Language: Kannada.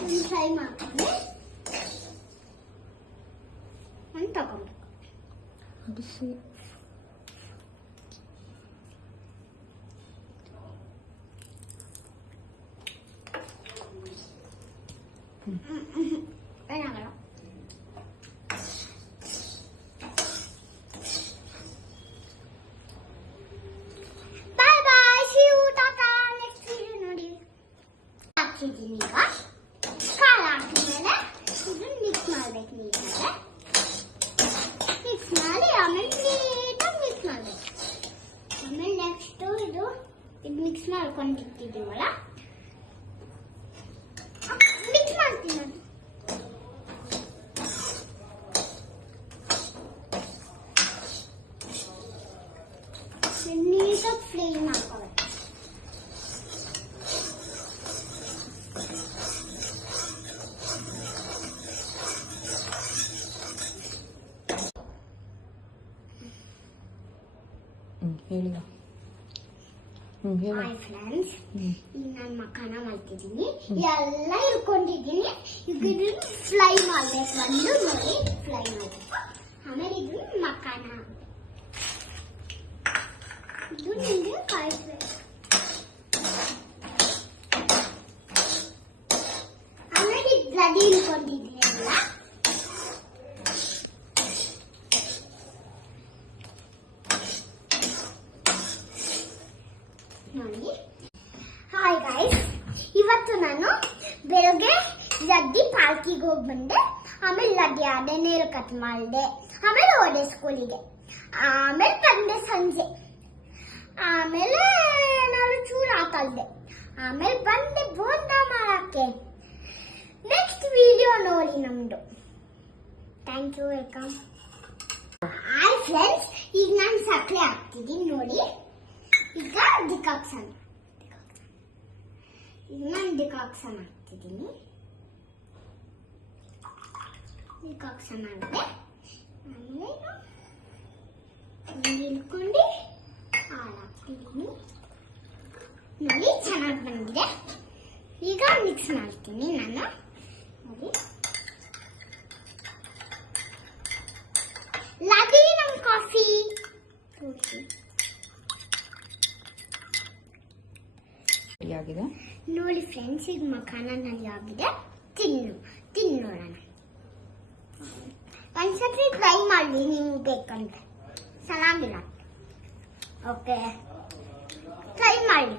ಫ್ರೈ ಮಾಡ್ಕೊಂಡು ತಗೊಂಡು ಬಿಸಿ ಏನಾಗಲ್ಲ. ಬಾಯ್ ಬಾಯ್, ಸಿ ಯು, ಟಾಟಾ, ನೆಕ್ಸ್ಟ್ ವಿಡಿಯೋ ನೋಡಿ. ಹಾಕಿದ್ದೀನಿ ಈಗ. ಖಾರ ಹಾಕಿದ್ಮೇಲೆ ಇದನ್ನ ಮಿಕ್ಸ್ ಮಾಡ್ಬೇಕು ನೀಟಾಗಿ. ಮಿಕ್ಸ್ ಮಾಡಿ ಆಮೇಲೆ ನೀಟಾಗಿ ಮಿಕ್ಸ್ ಮಾಡ್ಬೇಕು. ಆಮೇಲೆ ನೆಕ್ಸ್ಟ್ ಇದು ಮಿಕ್ಸ್ ಮಾಡ್ಕೊಂಡಿರ್ತಿದ್ದೀವಲ್ಲ, ಮಿಕ್ಸ್ ಮಾಡ್ತೀನಿ ನಾನು. ನೀಟಾಗಿ ಫ್ರೈ ಮಾಡ್ಕೋಬೇಕು. ಹೇಳಿ. ಹಾಯ್ ಫ್ರೆಂಡ್ಸ್, ಈಗ ನಾನು ಮಖಾನ ಮಾಡ್ತಿದ್ದೀನಿ. ಎಲ್ಲ ಇಟ್ಕೊಂಡಿದ್ದೀನಿ. ಈಗ ಇದನ್ನ ಫ್ರೈ ಮಾಡ್ಬೇಕು. ಒಂದು ನೋಡಿ ಫ್ರೈ ಮಾಡ್ಬೇಕು. ಆಮೇಲೆ ಇದನ್ನ ಮಖಾನ ಇದು ನಿಮಗೆ ಕಾಯಿಸ್ಬೇಕು. ಆಮೇಲೆ ಇದು ರೆಡಿ ಇಟ್ಕೊಂಡಿದ್ದೀನಿ ಎಲ್ಲ. ನೋಡಿ. ಹಾಯ್ ಗೈಸ್, ಇವತ್ತು ನಾನು ಬೆಳಗ್ಗೆ ಲಡ್ಡಿ ಪಾರ್ಕಿಗೆ ಹೋಗಿ ಬಂದೆ. ಆಮೇಲೆ ಲಡ್ಡಿ ಆಡೆ, ನೇರು ಕಟ್ ಮಾಡಿದೆ. ಆಮೇಲೆ ಹೋದೆ ಸ್ಕೂಲಿಗೆ. ಆಮೇಲೆ ಬಂದೆ ಸಂಜೆ. ಆಮೇಲೆ ನಾನು ಚೂರು ಆಟ ಆಡಿದೆ. ಆಮೇಲೆ ಬಂದೆ ಬೋಂಡ ಮಾಡಕ್ಕೆ. ನೆಕ್ಸ್ಟ್ ವಿಡಿಯೋ ನೋಡಿ ನಮ್ದು. Thank you, welcome. Hi friends, ಈಗ ನಾನು ಸಕ್ಕರೆ ಹಾಕ್ತಿದ್ದೀನಿ ನೋಡಿ. ಈಗ ಡಿಕಾಕ್ಷನ್ ಹಾಕ್ತಿದ್ದೀನಿ. ಡಿಕಾಕ್ಷನ್ ಮಾಡಿದೆ. ಆಮೇಲೆ ಇಳ್ಕೊಂಡು ಹಾಲು ಹಾಕ್ತಿದ್ದೀನಿ ನೋಡಿ. ಚೆನ್ನಾಗಿ ಬಂದಿದೆ. ಈಗ ಮಿಕ್ಸ್ ಮಾಡ್ತೀನಿ ನಾನು ನೋಡಿ. ಲಡ್ಡಿ ನಮ್ಮ ಕಾಫಿ ಆಗಿದೆ ನೋಡಿ ಫ್ರೆಂಡ್ಸ್. ಈಗ ಮಖಾನ ನಲ್ಲಿ ಆಗಿದೆ. ತಿನ್ನೋಣ. ಒಂದ್ಸತಿ ಟ್ರೈ ಮಾಡಿ ನಿಮ್ಗೆ ಬೇಕಂದ್ರೆ. ಚೆನ್ನಾಗಿಲ್ಲ. ಓಕೆ, ಟ್ರೈ ಮಾಡಿ.